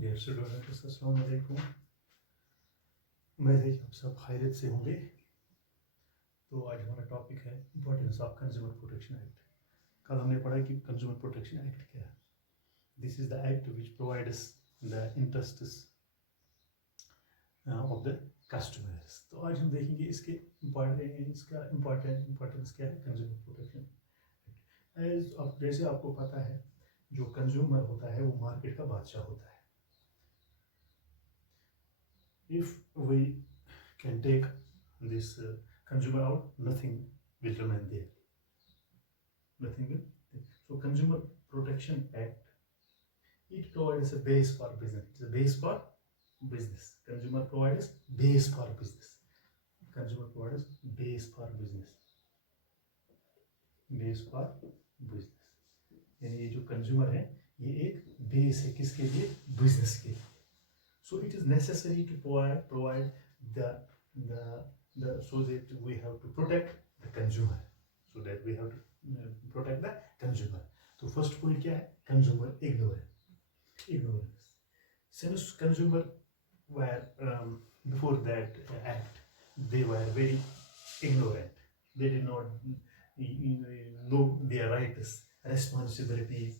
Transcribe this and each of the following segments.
Dear students, अस्सलाम वालेकुम। उम्मीद है कि आप सब खैरियत से होंगे। तो आज हमारा टॉपिक है importance of consumer protection act. कल हमने पढ़ा कि कंज्यूमर प्रोटेक्शन एक्ट क्या है। This is the act which provides the interests of the customers. तो आज हम देखेंगे इसका इम्पोर्टेंस क्या है कंज्यूमर प्रोटेक्शन एक्ट। जैसे आपको पता है, जो कंज्यूमर होता है वो मार्केट का बादशाह होता है। If we can take this consumer out, nothing will remain there. Nothing will. So, Consumer Protection Act, it provides a base for business. It's a base for business. Consumer provides base for business. Consumer provides base for business. Base for business. यानी ये जो consumer है ये एक base है किसके लिए? Business के लिए. So it is necessary to provide the so that we have to protect the consumer. So that we have to protect the consumer. So first point क्या है? Consumer ignorance. Since consumer were before that act, they were very ignorant. They did not know their rights, responsibilities.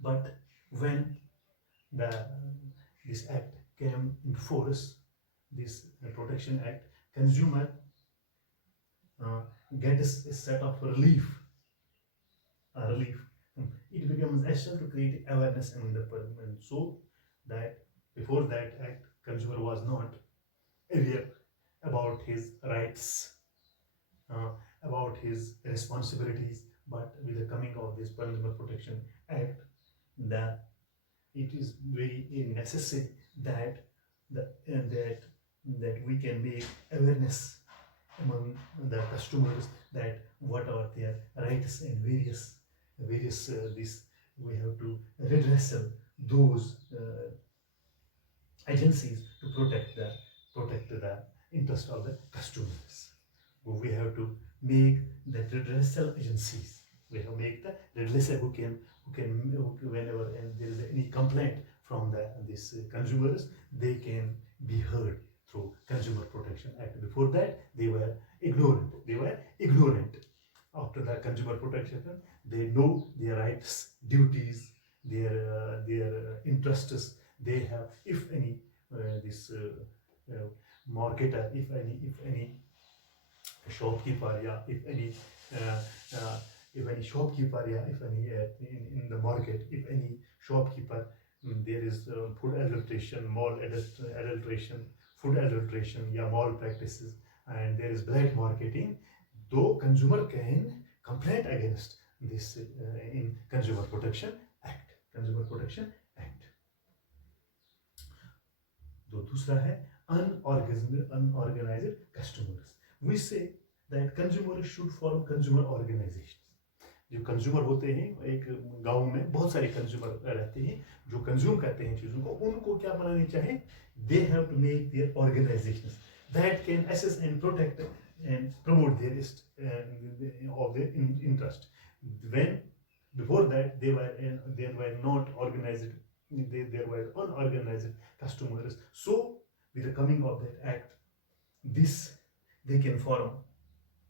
But when this act came in force, this protection act, consumer gets a set of relief. It becomes essential to create awareness among the public, so that before that act, consumer was not aware about his rights, about his responsibilities. But with the coming of this Consumer Protection Act, it is very necessary that we can make awareness among the customers that what are their rights and various this we have to redress those agencies to protect the interest of the customers. We have to make the redressal agencies. We have to make the redressal who can whenever and there is any complaint from these consumers, they can be heard through Consumer Protection Act. Before that, they were ignorant. After the Consumer Protection Act, they know their rights, duties, their interests. They have, if any, this marketer, if any shopkeeper, if any shopkeeper, if any in the market, if any shopkeeper, there is food adulteration, mall adulteration, food adulteration, mall practices, and there is black marketing, though consumer can complain against this in Consumer Protection Act. तो दूसरा है unorganized customers. We say that consumers should form consumer organizations. जो consumer होते हैं, एक गांव में बहुत सारे कंज्यूमर रहते हैं जो कंज्यूम करते हैं चीज़ों को, उनको क्या बनानी चाहिए? They have to make their organizations that can assess and protect and promote their of their interest. When before that they were not organized, there were unorganized customers. So with the coming of that act, they can form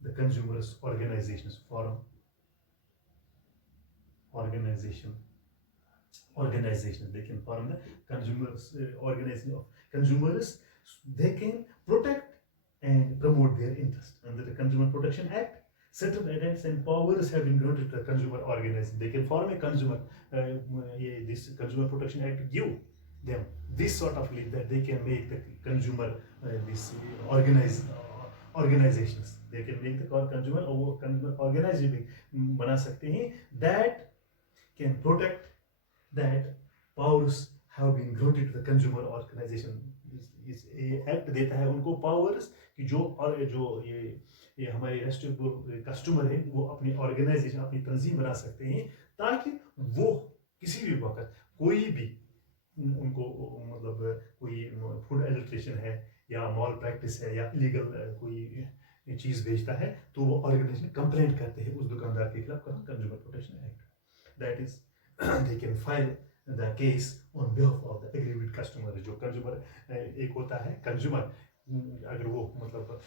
the consumers organizations, they can form the consumers organization of consumers. They can protect and promote their interest. Under the Consumer Protection Act, certain rights and powers have been granted to the consumer organization. They can form a consumer. This Consumer Protection Act give them this sort of leave that they can make the consumer organizations. They can make the consumer organization बना सकते हैं that can protect, that powers have been granted to the consumer organization. इस act देता है उनको powers कि जो ये हमारे रेस्टिबल कस्टमर है वो अपनी ऑर्गेनाइजेशन, अपनी तंजीम बना सकते हैं, ताकि वो किसी भी वक्त कोई भी उनको मतलब कोई फूड एडल्ट्रेशन है या मॉल प्रैक्टिस है या इलीगल कोई चीज़ बेचता है, तो वो ऑर्गेनाइजेशन कंप्लेंट करते हैं उस दुकानदार के खिलाफ. Consumer protection act, that is they can file the case on behalf of the aggrieved customer. जो consumer एक होता है consumer, अगर वो मतलब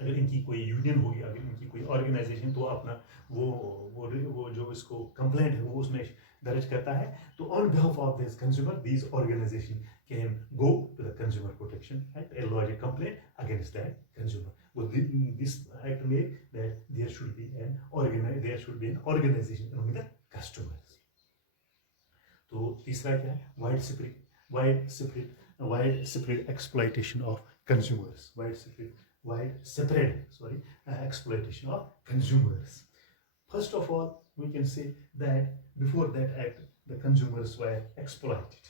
अगर इनकी कोई यूनियन होगी, अगर इनकी कोई ऑर्गेनाइजेशन, तो अपना वो जो इसको कंप्लेंट है वो उसमें दर्ज करता है, तो on behalf of this consumer this organisation can go to the consumer protection act and launch a complaint against that consumer. वो this act make that there should be an organisation among the customers. तो तीसरा क्या है? Widespread exploitation of consumers. widespread exploitation of consumers. First of all, we can say that before that act, the consumers were exploited.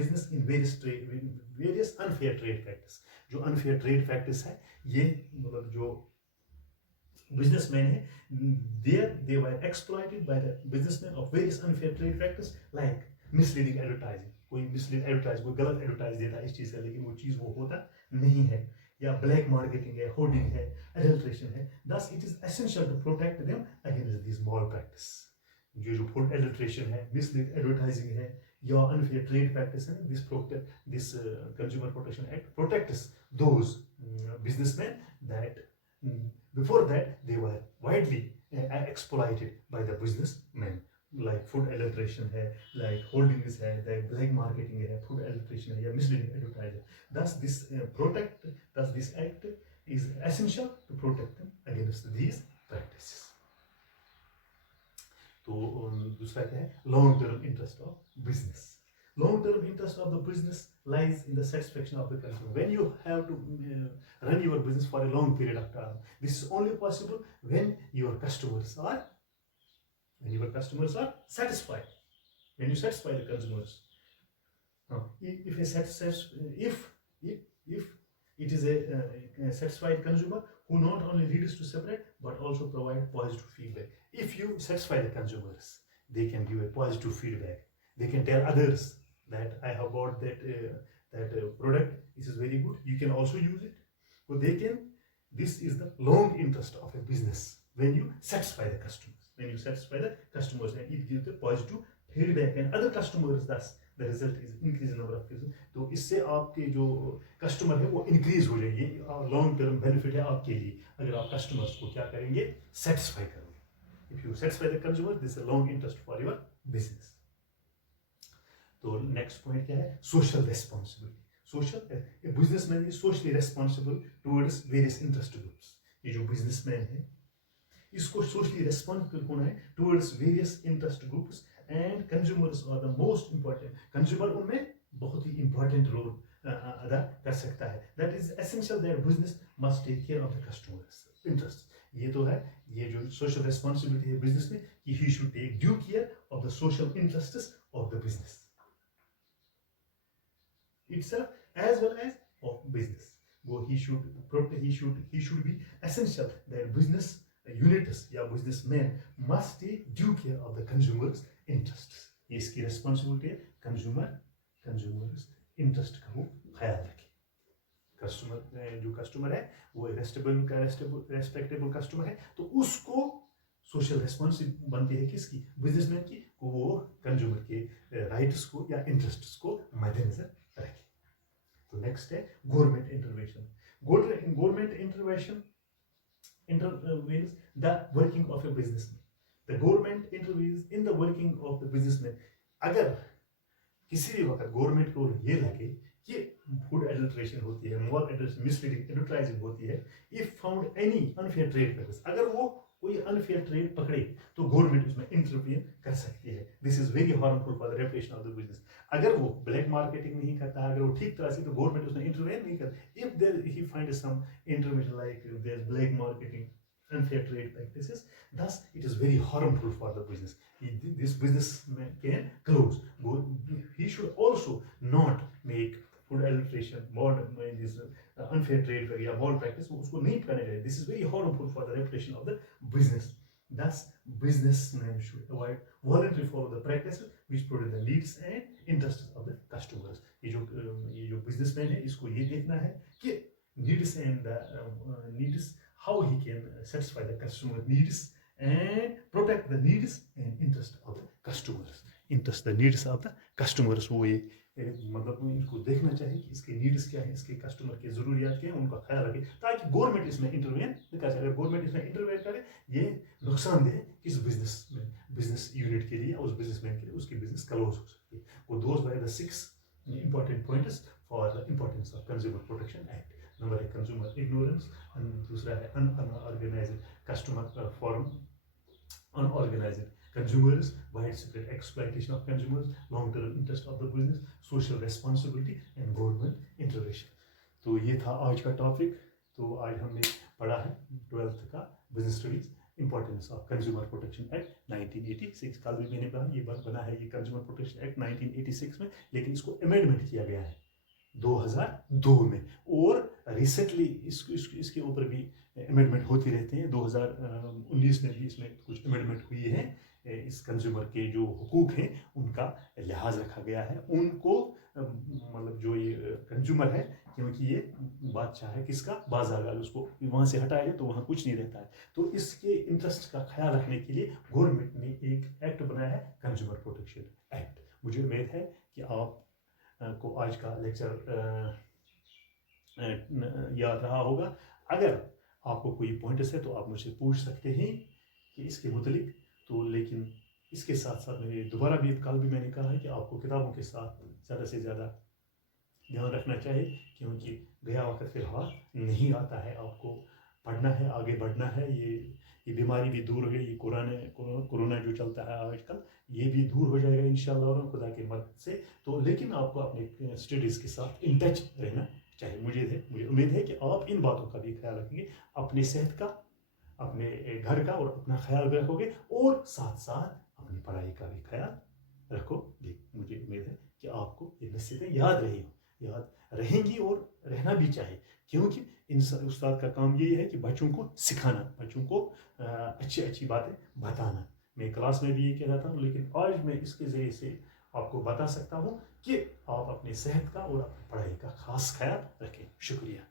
Business in various unfair trade practice. जो unfair trade practice है, ये मतलब जो businessmen है, they were exploited by the businessmen of various unfair trade practice, like misleading advertising. कोई mislead advertise, कोई गलत advertise देता है इस चीज़ से, लेकिन वो चीज़ वो होता नहीं है, या ब्लैक मार्केटिंग है, होर्डिंग है, एडल्ट्रेशन है. Thus it is essential to protect them against these moral practice. जो फूड एडल्ट्रेशन है, मिसलीड एडवर्टाइजिंग है, या अनफेयर ट्रेड प्रैक्टिस है, this consumer protection act protects those businessmen that before that they were widely exploited by the businessmen. Like food adulteration है, like holdings है, like black marketing है, food adulteration है, या misleading advertising. Thus this act is essential to protect them against these practices. तो दूसरा क्या है? Long term interest of business. Long term interest of the business lies in the satisfaction of the consumer. When you have to run your business for a long period of time, this is only possible when your customers are satisfied. When you satisfy the consumers, if it is a satisfied consumer who not only leads to separate but also provide positive feedback. If you satisfy the consumers, they can give a positive feedback. They can tell others that I have bought that product. This is very good. You can also use it. So this is the long interest of a business when you satisfy the customers. When you satisfy the customers, and it gives the positive feedback and other customers, thus the result is increase in number of cases. तो इससे आपके जो customer है वो increase हो जाएंगे. Long term benefit है आपके लिए अगर आप कस्टमर्स को क्या करेंगे? सेटिस्फाई करोगे. If you satisfy the consumer, this is a long interest for your business. तो नेक्स्ट पॉइंट क्या है? Social responsibility. a businessman is socially responsible towards various interest groups. ये जो बिजनेसमैन है इसको सोशली रेस्पॉन्सिबल होना है towards various interest groups, and consumers are the most important. Consumer उनमें बहुत ही इंपॉर्टेंट रोल अदा कर सकता है. That is essential that business must take care of the customers interest. ये तो है, ये जो सोशल रेस्पॉन्सिबिलिटी है बिजनेस में कि he should take due care of the social interests of the business itself as well as of business. He should be essential that business units या businessmen must take due care of the consumers' interests. ये इसकी responsibility है. consumers interest का वो ख्याल रखे. जो customer है वो रेस्पेक्टेबल कस्टमर है, तो उसको सोशल रेस्पॉन्सिबिलिटी बनती है किसकी? बिजनेसमैन की. वो कंज्यूमर के राइट्स को या इंटरेस्ट्स को मद्देनजर रखे. तो नेक्स्ट है government intervention. Government intervention intervenes the working of a businessman. The government intervenes in the working of the businessman. अगर किसी भी वक्त गवर्नमेंट को ये लगे कि फूड एडल्ट्रेशन होती है, मॉल एडल्ट्रेशन, मिसलीडिंग एडवर्टाइजिंग होती है, if found any unfair trade practice, अगर वो कोई अनफेयर ट्रेड पकड़े तो गवर्नमेंट उसमें इंटरवीन कर सकती है. This is very harmful for the reputation of the business. अगर वो ब्लैक मार्केटिंग नहीं करता, अगर वो ठीक तरह से, तो गवर्नमेंट उसमें इंटरवीन नहीं करती. If there he find some intervention like there is black marketing, unfair trade practices, thus it is very harmful for the business. This businessman can close. He should also not make food adulteration, unfair trade या moral practice, उसको नहीं करना चाहिए. This is very harmful for the reputation of the business. Thus, businessmen should avoid voluntarily follow the practices which protect the needs and interests of the customers. ये जो businessman है इसको ये देखना है कि needs and needs, how he can satisfy the customer needs and protect the needs and interest of the customers. Interest the needs of the customers. वो ये मतलब इनको देखना चाहिए कि इसके नीड्स क्या है, इसके कस्टमर की ज़रूरियात क्या है, उनका ख्याल रखें, ताकि गवर्नमेंट इसमें इंटरवेन न कर सके। अगर गवर्नमेंट इसमें इंटरवेन करे ये नुकसानदेह है किस बिजनेस यूनिट के लिए, उस बिजनेसमैन के लिए, उसकी बिजनेस क्लोज हो सकती है। वो those by the 6 important points for the importance of consumer protection act. Number है कंज्यूमर इग्नोरेंस, दूसरा है unorganised customer form, unorganized consumers, widespread exploitation of consumers, long-term interest of the business, social responsibility and government intervention। तो ये था आज का topic. तो आज हमने पढ़ा है 12th का business studies importance of consumer protection act 1986। कल भी मैंने कहा ये बात बना है ये कंज्यूमर प्रोटेक्शन एक्ट 1986 में, लेकिन इसको अमेंडमेंट किया गया है 2002 में, और रिसेंटली इसके ऊपर भी अमेंडमेंट होती रहती हैं। 2019 में भी इसमें कुछ अमेंडमेंट हुई है। इस कंज्यूमर के जो हुकूक हैं उनका लिहाज रखा गया है, उनको मतलब जो ये कंज्यूमर है, क्योंकि ये बादशाह है किसका, बाजार का, उसको वहाँ से हटाया तो वहाँ कुछ नहीं रहता है। तो इसके इंटरेस्ट का ख्याल रखने के लिए गवर्नमेंट ने एक एक्ट बनाया है, कंज्यूमर प्रोटेक्शन एक्ट। मुझे उम्मीद है कि आप को आज का लेक्चर याद रहा होगा। अगर आपको कोई पॉइंट्स है तो आप मुझसे पूछ सकते हैं कि इसके मुतलिक। तो लेकिन इसके साथ साथ मैंने दोबारा भी कल भी मैंने कहा है कि आपको किताबों के साथ ज़्यादा से ज़्यादा ध्यान रखना चाहिए, क्योंकि गया वक्त फिर हाथ नहीं आता है। आपको पढ़ना है, आगे बढ़ना है। ये बीमारी भी दूर हो गई, ये कोरोना जो चलता है आजकल, ये भी दूर हो जाएगा इंशाल्लाह और खुदा के मदद से। तो लेकिन आपको अपने स्टडीज़ के साथ इन टच रहना चाहिए। मुझे उम्मीद है कि आप इन बातों का भी ख्याल रखेंगे, अपनी सेहत का, अपने घर का और अपना ख्याल भी रखोगे, और साथ साथ अपनी पढ़ाई का भी ख्याल रखोगे। मुझे उम्मीद है कि आपको ये नसीहतें याद रहेंगी और रहना भी चाहिए, क्योंकि इन उस्ताद का काम यही है कि बच्चों को सिखाना, बच्चों को अच्छी बातें बताना। मैं क्लास में भी ये कह रहा था, लेकिन आज मैं इसके ज़रिए से आपको बता सकता हूँ कि आप अपनी सेहत का और अपनी पढ़ाई का खास ख्याल रखें। शुक्रिया।